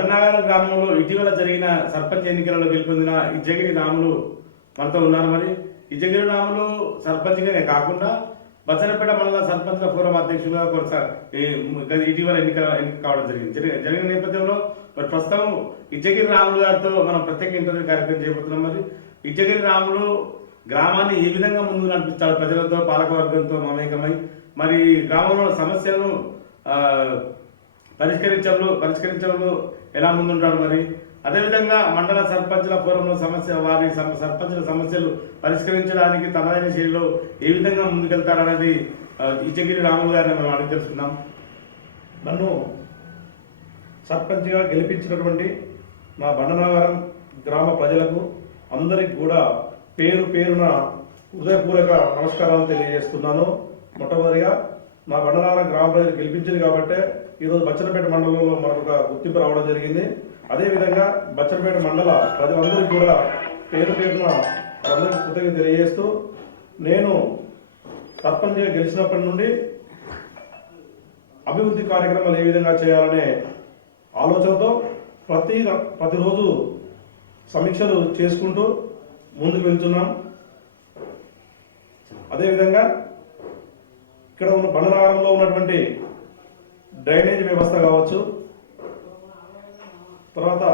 బండనాగారం గ్రామంలో ఇటీవల జరిగిన సర్పంచ్ ఎన్నికలలో గెలుపొందిన ఇజ్జగిరి రాములు మనతో ఉన్నారు మరి. ఇజ్జగిరి రాములు సర్పంచ్గానే కాకుండా బచ్చనపేట మండల సర్పంచ్ల ఫోరం అధ్యక్షులుగా కొనసా ఇటీవల ఎన్నిక ఎన్నిక కావడం జరిగింది. జరిగిన నేపథ్యంలో మరి ప్రస్తుతం ఇజ్జగిరి రాములు గారితో మనం ప్రత్యేక ఇంటర్వ్యూ కార్యక్రమం చేయబోతున్నాం మరి. ఇజ్జగిరి రాములు గ్రామాన్ని ఏ విధంగా ముందు నడిపిస్తాడు ప్రజలతో పాలకవర్గంతో మమేకమై మరి గ్రామంలో సమస్యలను పరిష్కరించడంలో పరిష్కరించడంలో ఎలా ముందుంటాడు మరి? అదేవిధంగా మండల సర్పంచుల ఫోరంలో సమస్య వారి సమ- సర్పంచుల సమస్యలు పరిష్కరించడానికి తనదైన శైలిలో ఏ విధంగా ముందుకెళ్తారనేది ఆ, ఇచ్చగిరి రాములు గారిని మనం అడిగి తెలుసుకుందాం. నన్ను సర్పంచ్గా గెలిపించినటువంటి మా బండనగరం గ్రామ ప్రజలకు అందరికి కూడా పేరు పేరున హృదయపూర్వక నమస్కారాలు తెలియజేస్తున్నాను. మొట్టమొదటిగా మా బండనగరం గ్రామ ప్రజలు గెలిపించింది కాబట్టే ఈరోజు బచ్చనపేట మండలంలో మనకు గుర్తింపు రావడం జరిగింది. అదేవిధంగా బచ్చనపేట మండల ప్రజలందరికీ కూడా పేరు పేరున అందరికీ కృతజ్ఞత తెలియజేస్తూ నేను సర్పంచ్గా గెలిచినప్పటి నుండి అభివృద్ధి కార్యక్రమాలు ఏ విధంగా చేయాలనే ఆలోచనతో ప్రతి ప్రతిరోజు సమీక్షలు చేసుకుంటూ ముందుకు వెళ్తున్నాం. అదేవిధంగా ఇక్కడ ఉన్న బండనగరంలో ఉన్నటువంటి డ్రైనేజ్ వ్యవస్థ కావచ్చు. తర్వాత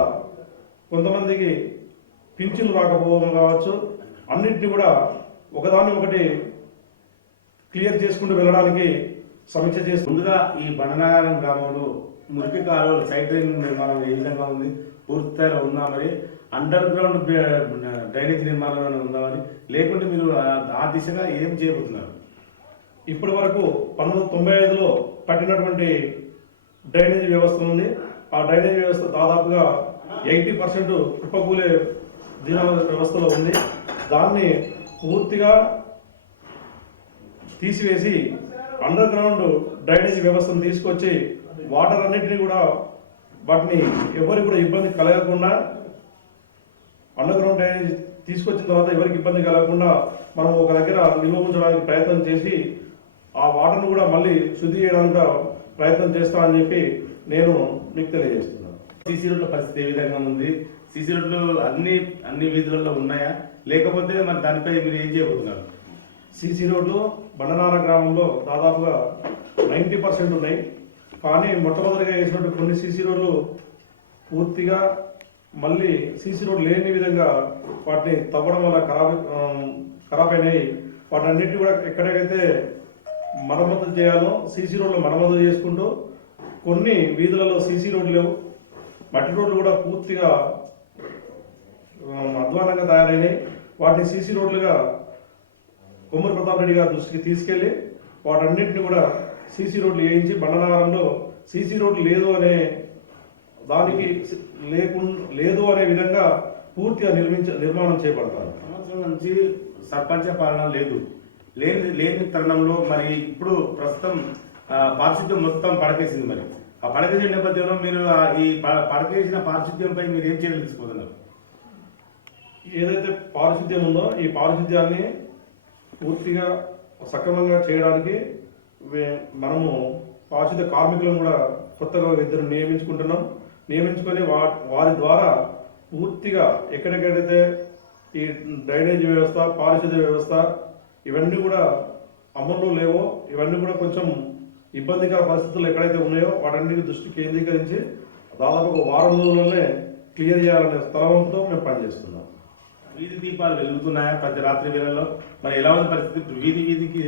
కొంతమందికి పింఛన్లు రాకపోవడం కావచ్చు. అన్నింటినీ కూడా ఒకదాని ఒకటి క్లియర్ చేసుకుంటూ వెళ్ళడానికి సమీక్ష చేస్తూ ముందుగా ఈ బండనాగారం గ్రామంలో మురికి కాలువలు సైడ్ డ్రైన్ నిర్మాణం ఏ విధంగా ఉంది? పూర్తి స్థాయిలో ఉందా మరి? అండర్ గ్రౌండ్ డ్రైనేజ్ నిర్మాణం ఉందా మరి? లేకుంటే మీరు ఆ దిశగా ఏం చేయబోతున్నారు? ఇప్పటి వరకు పంతొమ్మిది తొంభై ఐదులో కట్టినటువంటి డ్రైనేజ్ వ్యవస్థ ఉంది. ఆ డ్రైనేజ్ వ్యవస్థ దాదాపుగా ఎయిటీ పర్సెంట్ కుప్పకూలే దీన వ్యవస్థలో ఉంది. దాన్ని పూర్తిగా తీసివేసి అండర్ గ్రౌండ్ డ్రైనేజ్ వ్యవస్థను తీసుకొచ్చి వాటర్ అన్నింటినీ కూడా వాటిని ఎవరికి కూడా ఇబ్బంది కలగకుండా అండర్ గ్రౌండ్ డ్రైనేజ్ తీసుకొచ్చిన తర్వాత ఎవరికి ఇబ్బంది కలగకుండా మనం ఒక దగ్గర నిల్వ ఉంచడానికి ప్రయత్నం చేసి ఆ వాటర్ను కూడా మళ్ళీ శుద్ధి చేయడానికి ప్రయత్నం చేస్తామని చెప్పి నేను మీకు తెలియజేస్తున్నాను. సీసీ రోడ్ల పరిస్థితి ఏ విధంగా ఉంది? సీసీ రోడ్లు అన్ని అన్ని వీధులలో ఉన్నాయా? లేకపోతే మరి దానిపై మీరు ఏం చేయబోతున్నారు? సీసీ రోడ్లు బండనార గ్రామంలో దాదాపుగా నైంటీ పర్సెంట్ ఉన్నాయి. కానీ మొట్టమొదటిగా వేసినట్టు కొన్ని సీసీ రోడ్లు పూర్తిగా మళ్ళీ సీసీ రోడ్ లేని విధంగా వాటిని తవ్వడం వల్ల ఖరాబ్ ఖరాబ్ అయినాయి. వాటన్నిటి కూడా ఎక్కడెక్కడైతే మరమ్మతు చేయాలో సీసీ రోడ్లు మరమ్మతు చేసుకుంటూ కొన్ని వీధులలో సీసీ రోడ్లు లేవు. మట్టి రోడ్లు కూడా పూర్తిగా అధ్వానంగా తయారైనాయి. వాటిని సీసీ రోడ్లుగా కొమ్మూరు ప్రతాప్ రెడ్డి గారి దృష్టికి తీసుకెళ్ళి వాటన్నింటినీ కూడా సీసీ రోడ్లు వేయించి బండనగరంలో సీసీ రోడ్లు లేదు అనే దానికి లేకుండా లేదు అనే విధంగా పూర్తిగా నిర్మించ నిర్మాణం చేపడతారు. సంవత్సరం నుంచి సర్పంచ పాలన లేదు. లేని లేని తరుణంలో మరి ఇప్పుడు ప్రస్తుతం పారిశుద్ధ్యం మొత్తం పడకేసింది మరి. ఆ పడకేసిన నేపథ్యంలో మీరు ఈ ప- పడకేసిన పారిశుద్ధ్యంపై మీరు ఏం చర్యలు తీసుకుపోతున్నారు ఏదైతే పారిశుద్ధ్యం ఉందో ఈ పారిశుద్ధ్యాన్ని పూర్తిగా సక్రమంగా చేయడానికి మనము పారిశుద్ధ కార్మికులను కూడా కొత్తగా ఇద్దరు నియమించుకుంటున్నాం. నియమించుకొని వా వారి ద్వారా పూర్తిగా ఎక్కడెక్కడైతే ఈ డ్రైనేజ్ వ్యవస్థ పారిశుద్ధ్య వ్యవస్థ ఇవన్నీ కూడా అమల్లో లేవో ఇవన్నీ కూడా కొంచెం ఇబ్బందికర పరిస్థితులు ఎక్కడైతే ఉన్నాయో వాటన్నిటి దృష్టి కేంద్రీకరించి దాదాపు ఒక వారం రోజుల్లోనే క్లియర్ చేయాలనే స్థలంతో మేము పనిచేస్తున్నాం. వీధి దీపాలు వెలుగుతున్నాయా? ప్రతి రాత్రి వేళల్లో? మరి ఎలా ఉంది పరిస్థితి? వీధి వీధికి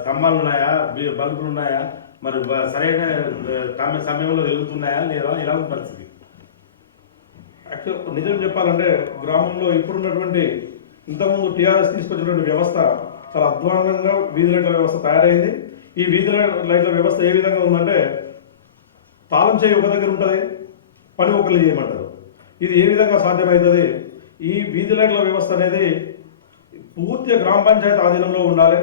స్తంభాలు ఉన్నాయా? బల్బులు ఉన్నాయా? మరి సరైన సమయంలో వెలుగుతున్నాయా? లేదా ఎలా ఉంది పరిస్థితి? యాక్చువల్ నిజం చెప్పాలంటే గ్రామంలో ఇప్పుడున్నటువంటి ఇంతకుముందు టీఆర్ఎస్ తీసుకొచ్చినటువంటి వ్యవస్థ చాలా అధ్వానంగా వీధి లైట్ల వ్యవస్థ తయారైంది. ఈ వీధి లైట్ల వ్యవస్థ ఏ విధంగా ఉందంటే తాళం చేయి ఒక దగ్గర ఉంటుంది పని ఒకరు చేయమంటారు. ఇది ఏ విధంగా సాధ్యమవుతుంది ఈ వీధి లైట్ల వ్యవస్థ అనేది పూర్తిగా గ్రామ పంచాయతీ ఆధీనంలో ఉండాలి.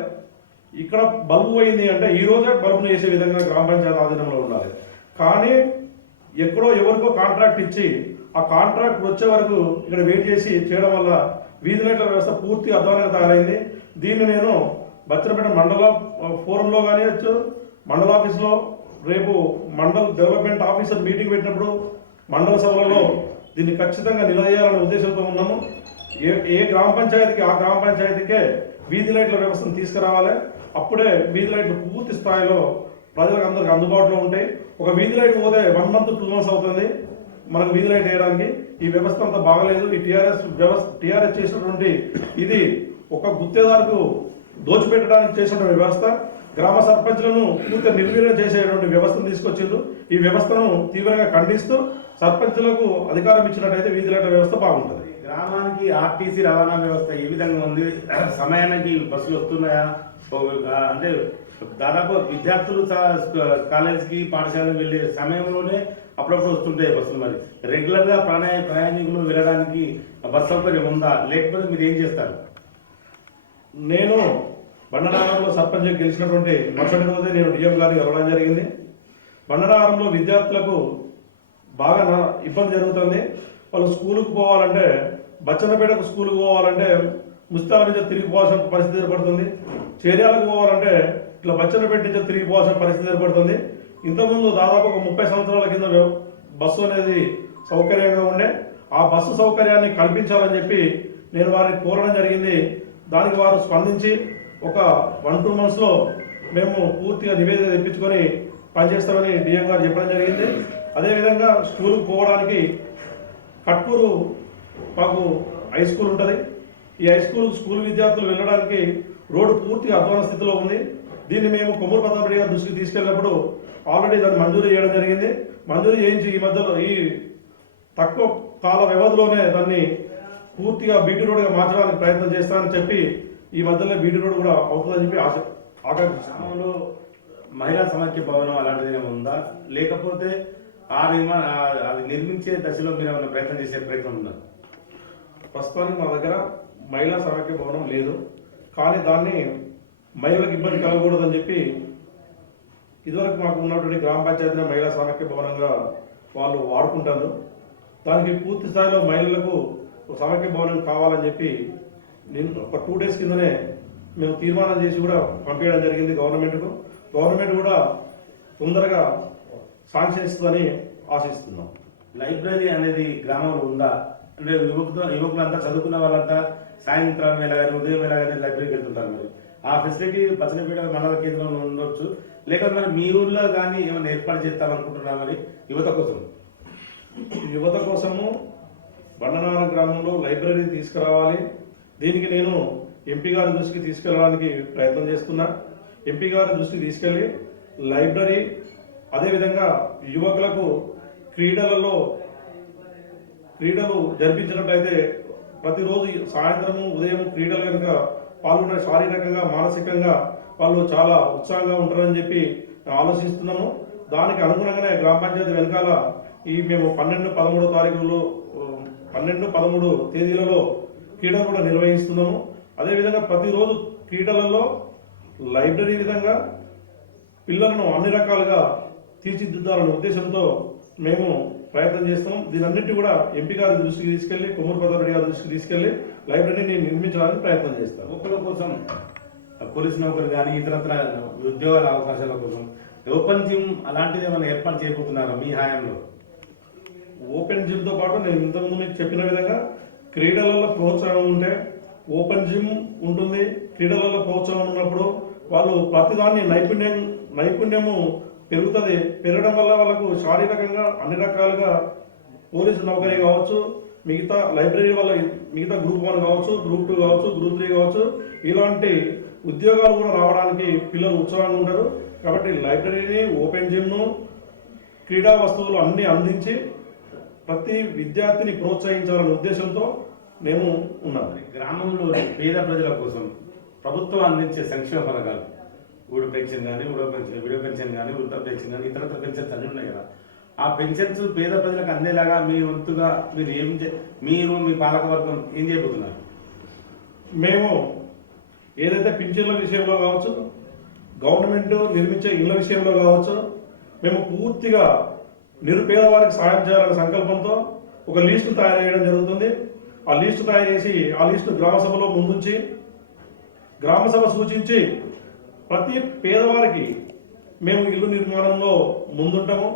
ఇక్కడ బల్బు పోయింది అంటే ఈ రోజే బల్బును వేసే విధంగా గ్రామ పంచాయతీ ఆధీనంలో ఉండాలి. కానీ ఎక్కడో ఎవరికో కాంట్రాక్ట్ ఇచ్చి ఆ కాంట్రాక్ట్ వచ్చే వరకు ఇక్కడ వెయిట్ చేసి చేయడం వల్ల వీధి లైట్ల వ్యవస్థ పూర్తి అధ్వానంగా తయారైంది. దీన్ని నేను బచ్చరపేట మండల ఫోరంలో కానీ వచ్చు మండల ఆఫీస్లో రేపు మండల్ డెవలప్మెంట్ ఆఫీసర్ మీటింగ్ పెట్టినప్పుడు మండల సభలలో దీన్ని ఖచ్చితంగా నిలదీయాలనే ఉద్దేశంతో ఉన్నాము. ఏ ఏ గ్రామ పంచాయతీకి ఆ గ్రామ పంచాయతీకే వీధి లైట్ల వ్యవస్థను తీసుకురావాలి. అప్పుడే వీధి లైట్లు పూర్తి స్థాయిలో ప్రజలకు అందరికి అందుబాటులో ఉంటాయి. ఒక వీధి లైట్ పోతే వన్ మంత్ టూ మంత్స్ అవుతుంది. మనకు వీధి లైట్ వేయడానికి ఈ వ్యవస్థ అంత బాగలేదు. ఈ టీఆర్ఎస్ వ్యవస్థ టీఆర్ఎస్ చేసినటువంటి ఇది ఒక గుత్తేదారుకు దోచిపెట్టడానికి చేసినటువంటి వ్యవస్థ. గ్రామ సర్పంచ్లను పూర్తిగా నిర్వీర్యం చేసేటువంటి వ్యవస్థను తీసుకొచ్చిండ్రు. ఈ వ్యవస్థను తీవ్రంగా ఖండిస్తూ సర్పంచ్లకు అధికారం ఇచ్చినట్టయితే వీధి వ్యవస్థ బాగుంటుంది. గ్రామానికి ఆర్టీసీ రవాణా వ్యవస్థ ఏ విధంగా ఉంది? సమయానికి బస్సులు వస్తున్నాయా? అంటే దాదాపు విద్యార్థులు కాలేజీకి పాఠశాలకు వెళ్ళే సమయంలోనే అప్పుడప్పుడు వస్తుంటాయి బస్సులు మరి. రెగ్యులర్గా ప్రాణాయ ప్రయాణికులు వెళ్ళడానికి బస్ సౌకర్యం ఉందా? లేకపోతే మీరు ఏం చేస్తారు? నేను బండనారంలో సర్పంచ్ గెలిచినటువంటి మరుసటి రోజే నేను డిఎం గారికి వెళ్ళడం జరిగింది. బండనారంలో విద్యార్థులకు బాగా ఇబ్బంది జరుగుతుంది. వాళ్ళు స్కూలుకు పోవాలంటే బచ్చన్నపేటకు స్కూల్కి పోవాలంటే ముస్తాల నుంచి తిరిగి పోవాల్సిన పరిస్థితి ఏర్పడుతుంది. చేర్యాలకు పోవాలంటే ఇట్లా బచ్చన్నపేట నుంచి తిరిగి పోవాల్సిన పరిస్థితి ఏర్పడుతుంది. ఇంతకుముందు దాదాపు ఒక ముప్పై సంవత్సరాల కింద బస్సు అనేది సౌకర్యంగా ఉండే. ఆ బస్సు సౌకర్యాన్ని కల్పించాలని చెప్పి నేను వారిని కోరడం జరిగింది. దానికి వారు స్పందించి ఒక వన్ టూ మంత్స్లో మేము పూర్తిగా నివేదిక తెప్పించుకొని పనిచేస్తామని డిఎం గారు చెప్పడం జరిగింది. అదేవిధంగా స్కూల్కి పోవడానికి కట్కూరు మాకు హై స్కూల్ ఉంటుంది. ఈ హై స్కూల్ స్కూల్ విద్యార్థులు వెళ్ళడానికి రోడ్డు పూర్తిగా అధ్వాన స్థితిలో ఉంది. దీన్ని మేము కొమ్మూరు పద్మరెడ్డి దృష్టికి తీసుకెళ్ళినప్పుడు ఆల్రెడీ దాన్ని మంజూరు చేయడం జరిగింది. మంజూరు చేయించి ఈ మధ్యలో ఈ తక్కువ కాల వ్యవధిలోనే దాన్ని పూర్తిగా బీటీ రోడ్గా మార్చడానికి ప్రయత్నం చేస్తానని చెప్పి ఈ మధ్యలో బీటీ రోడ్ కూడా అవుతుందని చెప్పి ఆశ గ్రామంలో మహిళా సమాఖ్య భవనం అలాంటిది ఏమైనా ఉందా? లేకపోతే ఆ నిర్మా ఆ- అది నిర్మించే దశలో మీరు ఏమైనా ప్రయత్నం చేసే ప్రయత్నం ఉందా? ప్రస్తుతానికి మా దగ్గర మహిళా సమాఖ్య భవనం లేదు. కానీ దాన్ని మహిళలకు ఇబ్బంది కలగకూడదని చెప్పి ఇదివరకు మాకు ఉన్నటువంటి గ్రామ పంచాయతీ మహిళా సమాఖ్య భవనంగా వాళ్ళు వాడుకుంటారు. దానికి పూర్తి స్థాయిలో మహిళలకు ఒక సమాఖ్య భవనం కావాలని చెప్పి నేను ఒక టూ డేస్ కిందనే మేము తీర్మానం చేసి కూడా పంపించడం జరిగింది గవర్నమెంట్కు. గవర్నమెంట్ కూడా తొందరగా శాంక్షన్ ఇస్తుందని ఆశిస్తున్నాం. లైబ్రరీ అనేది గ్రామంలో ఉందా? అంటే యువకులు యువకులంతా చదువుకున్న వాళ్ళంతా సాయంత్రం వేళ కానీ ఉదయం వేళ కానీ లైబ్రరీకి వెళ్తుంటారు మరి. ఆ ఫెసిలిటీ పచ్చనపేట మండల కేంద్రంలో ఉండొచ్చు. లేకపోతే మరి మీ ఊర్లో కానీ ఏమైనా ఏర్పాటు చేస్తామనుకుంటున్నా మరి? యువత కోసం. యువత కోసము బండనారం గ్రామంలో లైబ్రరీ తీసుకురావాలి. దీనికి నేను ఎంపీ గారి దృష్టికి తీసుకెళ్ళడానికి ప్రయత్నం చేస్తున్నా. ఎంపీ గారి దృష్టికి తీసుకెళ్ళి లైబ్రరీ అదేవిధంగా యువకులకు క్రీడలలో క్రీడలు జరిపించినట్టయితే ప్రతిరోజు సాయంత్రము ఉదయం క్రీడలు కనుక పాల్గొనే శారీరకంగా మానసికంగా వాళ్ళు చాలా ఉత్సాహంగా ఉంటారని చెప్పి ఆలోచిస్తున్నాము. దానికి అనుగుణంగానే గ్రామ పంచాయతీ వెనకాల ఈ మేము పన్నెండు పదమూడో తారీఖులో పన్నెండు పదమూడు తేదీలలో క్రీడలు కూడా నిర్వహిస్తున్నాము. అదేవిధంగా ప్రతిరోజు క్రీడలలో లైబ్రరీ విధంగా పిల్లలను అన్ని రకాలుగా తీర్చిదిద్దాలనే ఉద్దేశంతో మేము ప్రయత్నం చేస్తున్నాం. దీనన్నిటి కూడా ఎంపీ గారి దృష్టికి తీసుకెళ్ళి కొమ్మూరు పదరెడ్డి గారి దృష్టికి తీసుకెళ్ళి లైబ్రరీని నిర్మించడానికి ప్రయత్నం చేస్తాం యువకుల కోసం పోలీస్ నౌకరు కానీ ఇతరత్ర ఉద్యోగాల అవకాశాల కోసం ఓపెన్ జిమ్ అలాంటిది ఏమైనా ఏర్పాటు చేయబోతున్నారా మీ హయాంలో? ఓపెన్ జిమ్తో పాటు నేను ఇంతకుముందు మీకు చెప్పిన విధంగా క్రీడలలో ప్రోత్సాహం ఉంటే ఓపెన్ జిమ్ ఉంటుంది. క్రీడలలో ప్రోత్సాహం ఉన్నప్పుడు వాళ్ళు ప్రతిదాన్ని నైపుణ్యం నైపుణ్యము పెరుగుతుంది. పెరగడం వల్ల వాళ్ళకు శారీరకంగా అన్ని రకాలుగా పోలీసు నౌకరీ కావచ్చు మిగతా లైబ్రరీ వల్ల మిగతా గ్రూప్ వన్ కావచ్చు గ్రూప్ టూ కావచ్చు గ్రూప్ త్రీ కావచ్చు ఇలాంటి ఉద్యోగాలు కూడా రావడానికి పిల్లలు ఉత్సాహంగా ఉంటారు. కాబట్టి లైబ్రరీని ఓపెన్ జిమ్ను క్రీడా వస్తువులు అన్ని అందించి ప్రతి విద్యార్థిని ప్రోత్సహించాలనే ఉద్దేశంతో నేను ఉన్నాను మరి గ్రామంలో పేద ప్రజల కోసం ప్రభుత్వం అందించే సంక్షేమ పథకాలు ఊడు పెన్షన్ కానీ ఉడో పెన్షన్ విడో పెన్షన్ కానీ వృద్ధ పెన్షన్ కానీ ఇతరత్ర పెన్షన్స్ అన్నీ ఉన్నాయి కదా. ఆ పెన్షన్స్ పేద ప్రజలకు అందేలాగా మీ వంతుగా మీరు ఏం మీరు మీ పాలకవర్గం ఏం చేయబోతున్నారు? మేము ఏదైతే పింఛన్ల విషయంలో కావచ్చు గవర్నమెంట్ నిర్మించే ఇళ్ళ విషయంలో కావచ్చు మేము పూర్తిగా నిరుపేద వారికి సాయం చేయాలనే సంకల్పంతో ఒక లిస్టు తయారు చేయడం జరుగుతుంది. ఆ లిస్టు తయారు చేసి ఆ లిస్టు గ్రామ సభలో ముందుంచి గ్రామ సభ సూచించి ప్రతి పేదవారికి మేము ఇల్లు నిర్మాణంలో ముందుంటాము.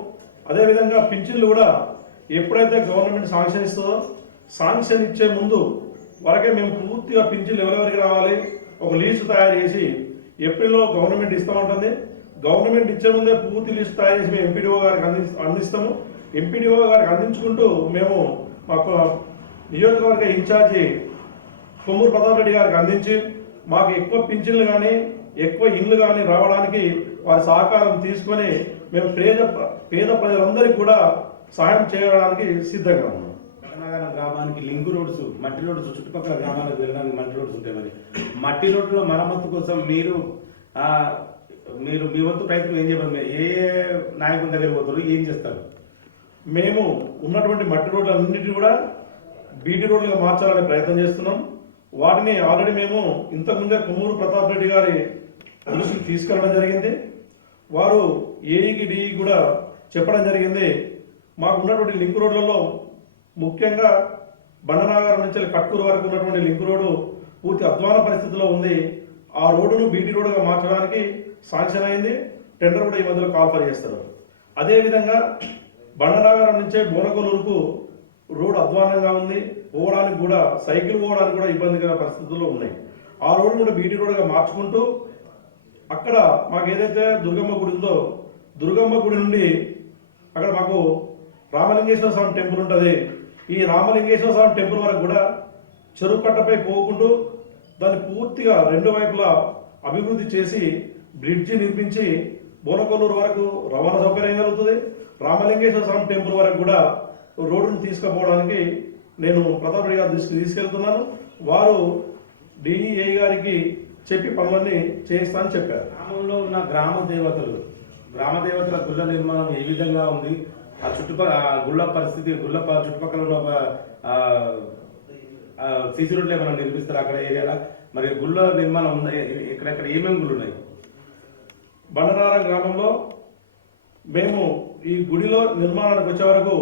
అదేవిధంగా పింఛన్లు కూడా ఎప్పుడైతే గవర్నమెంట్ శాంక్షన్ ఇస్తుందో శాంక్షన్ ఇచ్చే ముందు వరకే మేము పూర్తిగా పింఛన్లు ఎవరెవరికి రావాలి ఒక లిస్ట్ తయారు చేసి ఏప్రిల్లో గవర్నమెంట్ ఇస్తూ ఉంటుంది. గవర్నమెంట్ ఇచ్చే ముందే పూర్తి లిస్ట్ తయారు చేసి మేము ఎంపీడీఓ గారికి అంది అందిస్తాము. ఎంపీడీఓ గారికి అందించుకుంటూ మేము మాకు నియోజకవర్గ ఇన్ఛార్జి కొమ్మూరు ప్రతాప్ రెడ్డి గారికి అందించి మాకు ఎక్కువ పింఛన్లు కానీ ఎక్కువ ఇండ్లు కానీ రావడానికి వారి సహకారం తీసుకొని మేము పేద పేద ప్రజలందరికీ కూడా సహాయం చేయడానికి సిద్ధంగా ఉన్నాం. పట్టణనగరం గ్రామానికి లింక్ రోడ్స్ మట్టి రోడ్స్ చుట్టుపక్కల గ్రామాలకు వెళ్ళడానికి మట్టి రోడ్స్ ఉంటాయి మరి. మట్టి రోడ్ల మరమ్మతు కోసం మీరు మీరు మీ వంతు ప్రయత్నం ఏం చేయాలి? ఏ ఏ నాయకుల దగ్గర పోతారు? ఏం చేస్తారు? మేము ఉన్నటువంటి మట్టి రోడ్లన్నింటినీ కూడా బీటీ రోడ్లుగా మార్చాలనే ప్రయత్నం చేస్తున్నాం. వాటిని ఆల్రెడీ మేము ఇంతకుముందే కొమ్మూరు ప్రతాప్ రెడ్డి గారి దృష్టికి తీసుకెళ్ళడం జరిగింది. వారు ఏఈకి డిఈ కూడా చెప్పడం జరిగింది. మాకు ఉన్నటువంటి లింక్ రోడ్లలో ముఖ్యంగా బండనాగారం నుంచి కట్కూరు వరకు ఉన్నటువంటి లింక్ రోడ్డు పూర్తి అధ్వాన పరిస్థితిలో ఉంది. ఆ రోడ్డును బీటీ రోడ్డుగా మార్చడానికి శాంక్షన్ అయింది. టెండర్ కూడా ఈ మధ్యలో కాల్ఫర్ చేస్తారు. అదేవిధంగా బండనాగారం నుంచే బోనకొలూరుకు రోడ్ అధ్వానంగా ఉంది. పోవడానికి కూడా సైకిల్ పోవడానికి కూడా ఇబ్బందికర పరిస్థితుల్లో ఉన్నాయి. ఆ రోడ్డు కూడా బీటీ రోడ్డుగా మార్చుకుంటూ అక్కడ మాకు ఏదైతే దుర్గమ్మ గుడి ఉందో దుర్గమ్మ గుడి నుండి అక్కడ మాకు రామలింగేశ్వర స్వామి టెంపుల్ ఉంటుంది. ఈ రామలింగేశ్వర స్వామి టెంపుల్ వరకు కూడా చెరువు కట్టపై పోకుండా దాన్ని పూర్తిగా రెండు వైపులా అభివృద్ధి చేసి బ్రిడ్జి నిర్మించి బోనకొల్లూరు వరకు రవాణా సౌకర్యం కలుగుతుంది. రామలింగేశ్వర స్వామి టెంపుల్ వరకు కూడా రోడ్డును తీసుకుపోవడానికి నేను ప్రతాప్ రెడ్డి గారు దృష్టికి తీసుకెళ్తున్నాను. వారు డిఈఏ గారికి చెప్పి పనులన్నీ చేయిస్తానని చెప్పారు. గ్రామంలో ఉన్న గ్రామ దేవతలు గ్రామ దేవతల గుళ్ళ నిర్మాణం ఏ విధంగా ఉంది? ఆ చుట్టుపక్కల ఆ గుళ్ళ పరిస్థితి గుళ్ళ చుట్టుపక్కల ఉన్న ఒక, సీసీ రోడ్లు ఏమైనా నిర్మిస్తారు అక్కడ ఏరియాలో. మరి గుళ్ళ నిర్మాణం ఉన్నాయి ఇక్కడెక్కడ ఏమేమి గుళ్ళు ఉన్నాయి? బండనారం గ్రామంలో మేము ఈ గుడిలో నిర్మాణానికి వచ్చే వరకు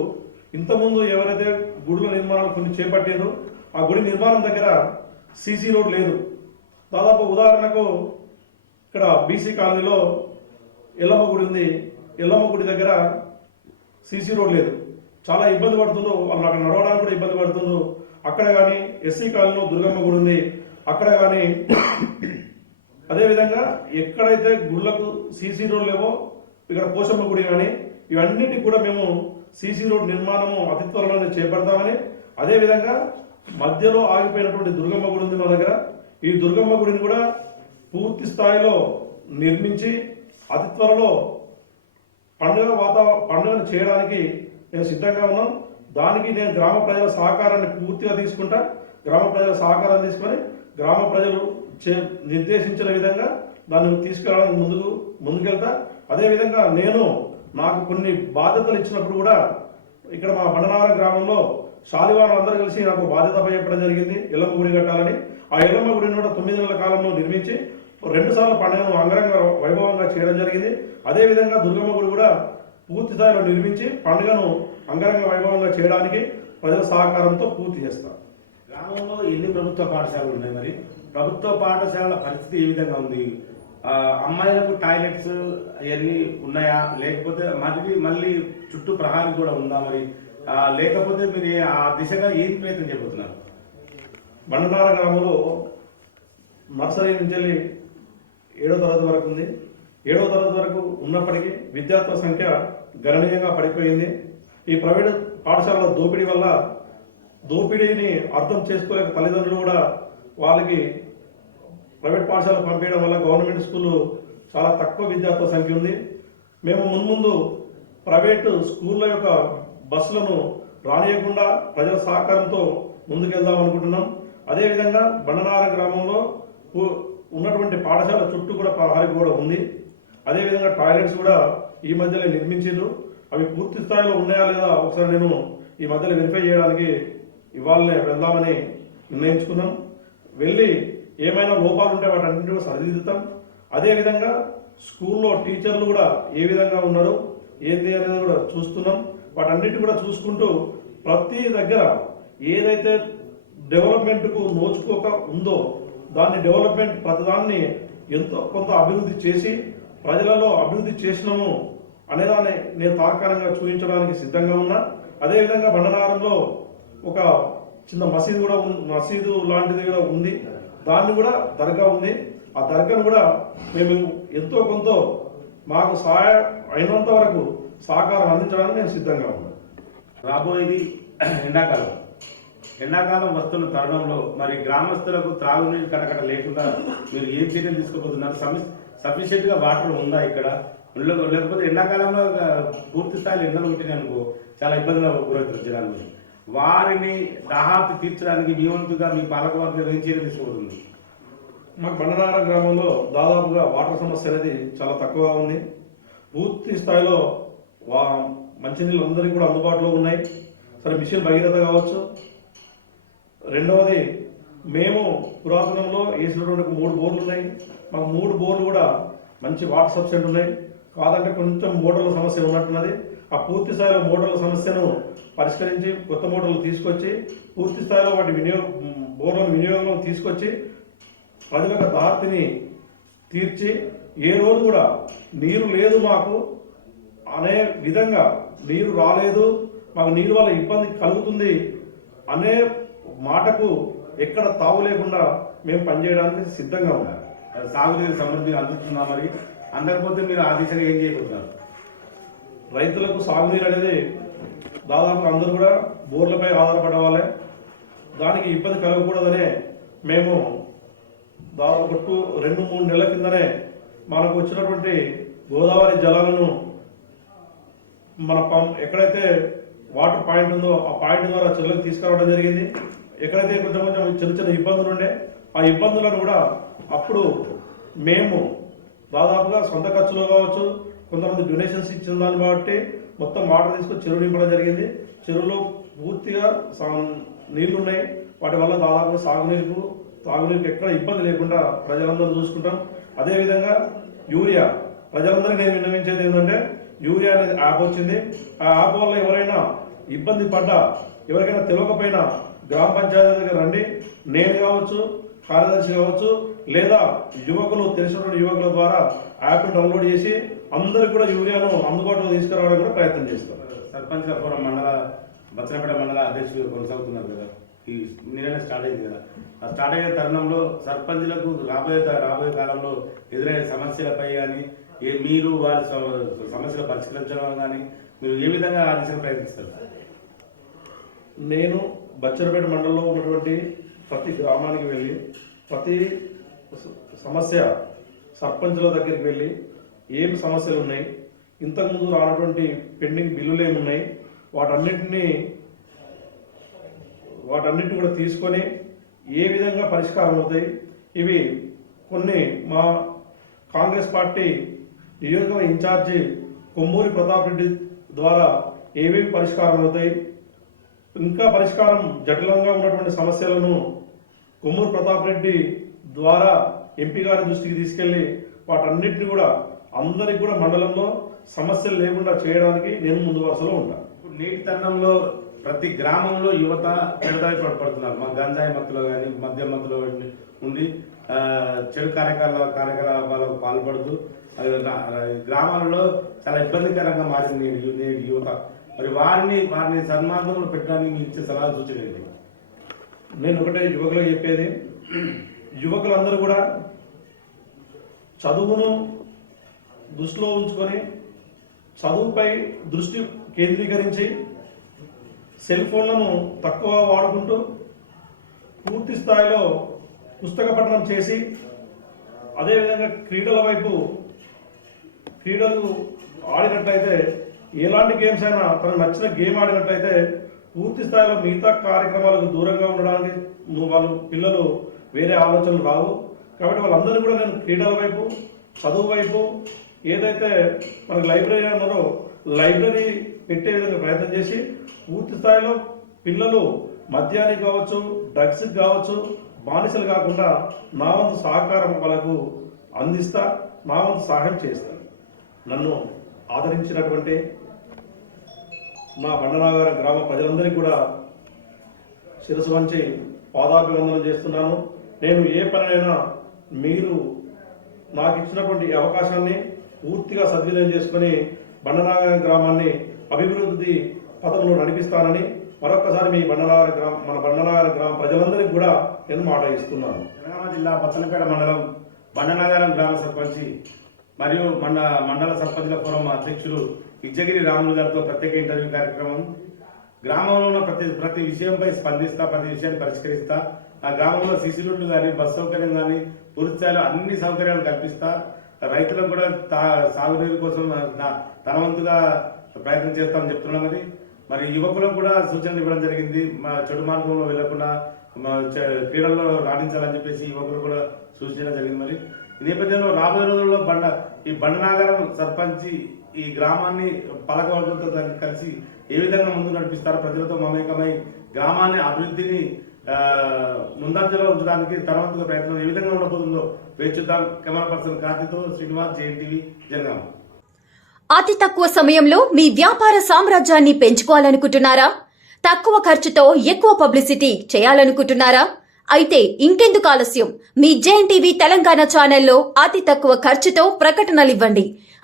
ఇంతకుముందు ఎవరైతే గుడిలో నిర్మాణాలు కొన్ని చేపట్టారో ఆ గుడి నిర్మాణం దగ్గర సీసీ రోడ్ లేదు. దాదాపు ఉదాహరణకు ఇక్కడ బీసీ కాలనీలో ఎల్లమ్మ గుడి ఉంది. ఎల్లమ్మ గుడి దగ్గర సీసీ రోడ్ లేదు. చాలా ఇబ్బంది పడుతుందో వాళ్ళు అక్కడ నడవడానికి కూడా ఇబ్బంది పడుతుందో అక్కడ కానీ ఎస్సీ కాలనీలో దుర్గమ్మ గుడి ఉంది. అక్కడ కానీ అదేవిధంగా ఎక్కడైతే గుళ్ళకు సీసీ రోడ్ లేవో ఇక్కడ పోషమ్మ గుడి కానీ ఇవన్నిటికి కూడా మేము సీసీ రోడ్ నిర్మాణము అతి త్వరలోనే చేపడతామని అదేవిధంగా మధ్యలో ఆగిపోయినటువంటి దుర్గమ్మ గుడి ఉంది మా దగ్గర. ఈ దుర్గమ్మ గుడిని కూడా పూర్తి స్థాయిలో నిర్మించి అతి త్వరలో పండుగ వాతావరణ పండుగను చేయడానికి నేను సిద్ధంగా ఉన్నాం దానికి నేను గ్రామ ప్రజల సహకారాన్ని పూర్తిగా తీసుకుంటా. గ్రామ ప్రజల సహకారం తీసుకొని గ్రామ ప్రజలు చే- నిర్దేశించిన విధంగా దాన్ని తీసుకెళ్ళడానికి ముందుకు ముందుకెళ్తా. అదేవిధంగా నేను నాకు కొన్ని బాధ్యతలు ఇచ్చినప్పుడు కూడా ఇక్కడ మా బండనార గ్రామంలో శాలివారం అందరూ కలిసి నాకు బాధ్యత చెప్పడం జరిగింది. ఎల్లమ్మ గుడి కట్టాలని. ఆ ఎల్లమ్మ గుడిని కూడా తొమ్మిది నెలల కాలంలో నిర్మించి రెండు సార్లు పండుగను అంగరంగ వైభవంగా చేయడం జరిగింది. అదేవిధంగా దుర్గమ్మ గుడి కూడా పూర్తి స్థాయిలో నిర్మించి పండుగను అంగరంగ వైభవంగా చేయడానికి ప్రజల సహకారంతో పూర్తి చేస్తారు. గ్రామంలో ఎన్ని ప్రభుత్వ పాఠశాలలు ఉన్నాయి మరి? ప్రభుత్వ పాఠశాలల పరిస్థితి ఏ విధంగా ఉంది? అమ్మాయిలకు టాయిలెట్స్ అవన్నీ ఉన్నాయా? లేకపోతే మళ్ళీ మళ్ళీ చుట్టూ ప్రహారీ కూడా ఉందా మరి? లేకపోతే మీరు ఆ దిశగా ఏం ప్రయత్నం చేయబోతున్నారు? బండనార గ్రామంలో నర్సరీ నుంచి ఏడో తరగతి వరకు ఉంది. ఏడవ తరగతి వరకు ఉన్నప్పటికీ విద్యార్థుల సంఖ్య గణనీయంగా పడిపోయింది. ఈ ప్రైవేట్ పాఠశాలల దోపిడీ వల్ల దోపిడీని అర్థం చేసుకోలేక తల్లిదండ్రులు కూడా వాళ్ళకి ప్రైవేట్ పాఠశాలకు పంపించడం వల్ల గవర్నమెంట్ స్కూల్ చాలా తక్కువ విద్యార్థుల సంఖ్య ఉంది. మేము మున్ముందు ప్రైవేటు స్కూళ్ళ యొక్క బస్సులను రానియకుండా ప్రజల సహకారంతో ముందుకెళ్దాం అనుకుంటున్నాం. అదేవిధంగా బండనార గ్రామంలో ఉన్నటువంటి పాఠశాల చుట్టూ కూడా ప్రహారీ కూడా ఉంది. అదేవిధంగా టాయిలెట్స్ కూడా ఈ మధ్యలో నిర్మించారు అవి పూర్తి స్థాయిలో ఉన్నాయా లేదా ఒకసారి నేను ఈ మధ్యలో వెరిఫై చేయడానికి ఇవాళనే వెళ్దామని నిర్ణయించుకున్నాం. వెళ్ళి ఏమైనా లోపాలు ఉంటే వాటన్నింటి కూడా సరిదిద్దుతాం. అదేవిధంగా స్కూల్లో టీచర్లు కూడా ఏ విధంగా ఉన్నారు ఏంది అనేది కూడా చూస్తున్నాం. వాటన్నిటి కూడా చూసుకుంటూ ప్రతి దగ్గర ఏదైతే డెవలప్మెంట్కు నోచుకోక ఉందో దాన్ని డెవలప్మెంట్ ప్రతిదాన్ని ఎంతో కొంత అభివృద్ధి చేసి ప్రజలలో అభివృద్ధి చేసినాము అనేదాన్ని నేను తార్కాణంగా చూపించడానికి సిద్ధంగా ఉన్నా. అదేవిధంగా బండనారంలో ఒక చిన్న మసీదు కూడా మసీదు లాంటిది కూడా ఉంది. దాన్ని కూడా దర్గా ఉంది. ఆ దర్గాను కూడా మేము ఎంతో కొంత మాకు సహాయ అయినంత వరకు సహకారం అందించడానికి నేను సిద్ధంగా ఉన్నాను రాబోయేది ఎండాకాలం. ఎండాకాలం వస్తున్న తరుణంలో మరి గ్రామస్తులకు త్రాగునీరు కటకట లేకుండా మీరు ఏం చర్యలు తీసుకోబోతున్నారు? సమి- సఫిషియెంట్గా వాటర్ ఉందా ఇక్కడ? లేకపోతే ఎండాకాలంలో పూర్తి స్థాయిలో ఎండలు ఉంటున్నాయి అనుకో చాలా ఇబ్బందులు గురవుతారు జనాలు. వారిని దాహార్తి తీర్చడానికి మీ వంతుగా మీ పాలకవర్గం ఏం చర్యలు తీసుకోబోతుంది? మాకు బండనార గ్రామంలో దాదాపుగా వాటర్ సమస్య అనేది చాలా తక్కువగా ఉంది. పూర్తి స్థాయిలో వా మంచినీళ్ళు అందరికీ కూడా అందుబాటులో ఉన్నాయి. సరే మిషన్ భగీరథ కావచ్చు రెండవది మేము పురాతనంలో వేసినటువంటి ఒక మూడు బోర్లు ఉన్నాయి మాకు మూడు బోర్లు కూడా మంచి వాటర్ సబ్సిడెంట్ ఉన్నాయి. కాదంటే కొంచెం మోటార్ల సమస్య ఉన్నట్టున్నది. ఆ పూర్తి స్థాయిలో మోటార్ల సమస్యను పరిష్కరించి కొత్త మోటార్లు తీసుకొచ్చి పూర్తి స్థాయిలో వాటి వినియోగ బోర్లను వినియోగంలో తీసుకొచ్చి ప్రజల యొక్క తీర్చి ఏ రోజు కూడా నీరు లేదు మాకు. అనే విధంగా నీరు రాలేదు. మాకు నీరు వల్ల ఇబ్బంది కలుగుతుంది అనే మాటకు ఎక్కడ తావు లేకుండా మేము పనిచేయడానికి సిద్ధంగా ఉన్నాం. సాగునీరు సమృద్ధిగా అందుతుందా మరి? అందకపోతే మీరు ఆ దిశగా ఏం చేయబోతున్నారు? రైతులకు సాగునీరు అనేది దాదాపు అందరూ కూడా బోర్లపై ఆధారపడవాలే దానికి ఇబ్బంది కలగకూడదనే మేము దాదాపు టూ రెండు మూడు నెలల కిందనే మనకు వచ్చినటువంటి గోదావరి జలాలను మన పం ఎక్కడైతే వాటర్ పాయింట్ ఉందో ఆ పాయింట్ ద్వారా చెరువులకు తీసుకురావడం జరిగింది. ఎక్కడైతే కొంచెం కొంచెం చిన్న చిన్న ఇబ్బందులు ఉండే ఆ ఇబ్బందులను కూడా అప్పుడు మేము దాదాపుగా సొంత ఖర్చులో కావచ్చు కొంతమంది డొనేషన్స్ ఇచ్చిన దాన్ని బట్టి మొత్తం వాటర్ తీసుకొని చెరువు నింపడం జరిగింది. చెరువులో పూర్తిగా సా- నీళ్ళు ఉన్నాయి వాటి వల్ల దాదాపుగా సాగునీరుకు తాగునీరుకు ఎక్కడ ఇబ్బంది లేకుండా ప్రజలందరూ చూసుకుంటాం. అదేవిధంగా యూరియా ప్రజలందరికీ నేను విన్నవించేది ఏంటంటే యూరియా అనేది యాప్ వచ్చింది. ఆ యాప్ వల్ల ఎవరైనా ఇబ్బంది పడ్డా ఎవరికైనా తెలియకపోయినా గ్రామ పంచాయతీ దగ్గర రండి. నేను కావచ్చు కార్యదర్శి కావచ్చు లేదా యువకులు తెలిసినటువంటి యువకుల ద్వారా యాప్ డౌన్లోడ్ చేసి అందరికి కూడా యూరియాను అందుబాటులో తీసుకురావడానికి కూడా ప్రయత్నం చేస్తాం. సర్పంచ్ల ఫోరం మండల బచ్చనపేట మండల అధ్యక్షులు కొనసాగుతున్నారు కదా. ఈ నిన్న స్టార్ట్ అయింది కదా. ఆ స్టార్ట్ అయిన తరుణంలో సర్పంచ్లకు రాబోయే రాబోయే కాలంలో ఎదురయ్యే సమస్యలపై కానీ ఏ మీరు వారి సమ- సమస్యలు పరిష్కరించడం కానీ మీరు ఏ విధంగా ఆ దిశగా ప్రయత్నిస్తారు? నేను బచ్చరపేట మండలంలో ఉన్నటువంటి ప్రతి గ్రామానికి వెళ్ళి ప్రతి సమస్య సర్పంచుల దగ్గరికి వెళ్ళి ఏం సమస్యలు ఉన్నాయి ఇంతకుముందు రానటువంటి పెండింగ్ బిల్లులు ఏమున్నాయి వాటన్నిటిని వాటన్నిటిని కూడా తీసుకొని ఏ విధంగా పరిష్కారం అవుతాయి ఇవి కొన్ని మా కాంగ్రెస్ పార్టీ నియోజకవర్గ ఇన్ఛార్జి కొమ్మూరి ప్రతాప్ రెడ్డి ద్వారా ఏవేవి పరిష్కారం అవుతాయి ఇంకా పరిష్కారం జటిలంగా ఉన్నటువంటి సమస్యలను కొమ్మూరు ప్రతాప్ రెడ్డి ద్వారా ఎంపీ గారి దృష్టికి తీసుకెళ్ళి వాటన్నిటిని కూడా అందరికి కూడా మండలంలో సమస్యలు లేకుండా చేయడానికి నేను ముందు వరుసలో ఉంటాను నీటి నేటి తరుణంలో ప్రతి గ్రామంలో యువత పెడదాయి పడుతున్నారు. మా గంజాయి మత్తులో కానీ మద్య మత్తులో ఉండి- చెడు కార్యకలా కార్యకలాపాలకు పాల్పడుతూ గ్రామాలలో చాలా ఇబ్బందికరంగా మారింది నేటి యువత. మరి వారిని వారిని సన్మార్గంలో పెట్టడానికి మీరు ఇచ్చే సలహా సూచన ఏంటి? నేను ఒకటే యువకులకు చెప్పేది. యువకులందరూ కూడా చదువును దృష్టిలో ఉంచుకొని చదువుపై దృష్టి కేంద్రీకరించి సెల్ ఫోన్లను తక్కువ వాడుకుంటూ పూర్తి స్థాయిలో పుస్తక పఠనం చేసి అదేవిధంగా క్రీడల వైపు క్రీడలు ఆడినట్లయితే ఎలాంటి గేమ్స్ అయినా తనకు నచ్చిన గేమ్ ఆడినట్లయితే పూర్తి స్థాయిలో మిగతా కార్యక్రమాలకు దూరంగా ఉండడానికి వాళ్ళు పిల్లలు వేరే ఆలోచనలు రావు. కాబట్టి వాళ్ళందరూ కూడా నేను క్రీడల వైపు చదువు వైపు ఏదైతే మనకు లైబ్రరీ అన్నారో లైబ్రరీ పెట్టే విధంగా ప్రయత్నం చేసి పూర్తి స్థాయిలో పిల్లలు మద్యానికి కావచ్చు డ్రగ్స్కి కావచ్చు బానిసలు కాకుండా నా వంతు సహకారం వాళ్ళకు అందిస్తా నా వంతు సహాయం చేస్తా. నన్ను ఆదరించినటువంటి మా బండనాగారం గ్రామ ప్రజలందరికీ కూడా శిరసు వంచి పాదాభివందనం చేస్తున్నాను. నేను ఏ పనైనా మీరు నాకు ఇచ్చినటువంటి అవకాశాన్ని పూర్తిగా సద్వినియోగం చేసుకొని బండనాగారం గ్రామాన్ని అభివృద్ధి పథంలో నడిపిస్తానని మరొకసారి మీ బండనాగర గ్రామ మన బండనాగర గ్రామ ప్రజలందరికీ కూడా నేను మాట ఇస్తున్నాను. జనగామ జిల్లా పచ్చనపేట మండలం బండనాగారం గ్రామ సర్పంచి మరియు మండ మండల సర్పంచుల ఫోరం అధ్యక్షులు ఇజ్జగిరి రాములు గారితో ప్రత్యేక ఇంటర్వ్యూ కార్యక్రమం. గ్రామంలో ఉన్న ప్రతి ప్రతి విషయంపై స్పందిస్తా ప్రతి విషయాన్ని పరిష్కరిస్తా. ఆ గ్రామంలో సిసి రోడ్లు కానీ బస్ సౌకర్యం కానీ పూర్తి అన్ని సౌకర్యాలు కల్పిస్తా. రైతులకు కూడా తా సాగునీరు కోసం తన వంతుగా ప్రయత్నం చేస్తామని చెప్తున్నాం మరి. మరి యువకులకు కూడా సూచనలు ఇవ్వడం జరిగింది. మా చెడు మార్గంలో వెళ్ళకుండా మా చ- క్రీడల్లో రాణించాలని చెప్పేసి యువకులు కూడా సూచించడం జరిగింది మరి. ఈ నేపథ్యంలో రాబోయే రోజుల్లో బండ ఈ బండ నాగరం సర్పంచి ఈ గ్రామాన్ని పలకవర్గంతో కలిసి ఏ విధంగా ముందు నడిపిస్తారో ప్రజలతో మమేకమై గ్రామాన్ని అభివృద్ధిని ముందంజలో ఉంచడానికి తర్వాతగా ప్రయత్నం ఏ విధంగా ఉండబోతుందో వేచి కెమెరా పర్సన్ కార్తీతో శ్రీనివాస్ జేఎన్టీవీ జనగామ అతి తక్కువ సమయంలో మీ వ్యాపార సామ్రాజ్యాన్ని పెంచుకోవాలనుకుంటున్నారా? తక్కువ ఖర్చుతో ఎక్కువ పబ్లిసిటీ చేయాలనుకుంటున్నారా? అయితే ఇంకెందుకు ఆలస్యం. మీ జేఎన్టీవీ తెలంగాణ ఛానల్లో అతి తక్కువ ఖర్చుతో ప్రకటనలివ్వండి.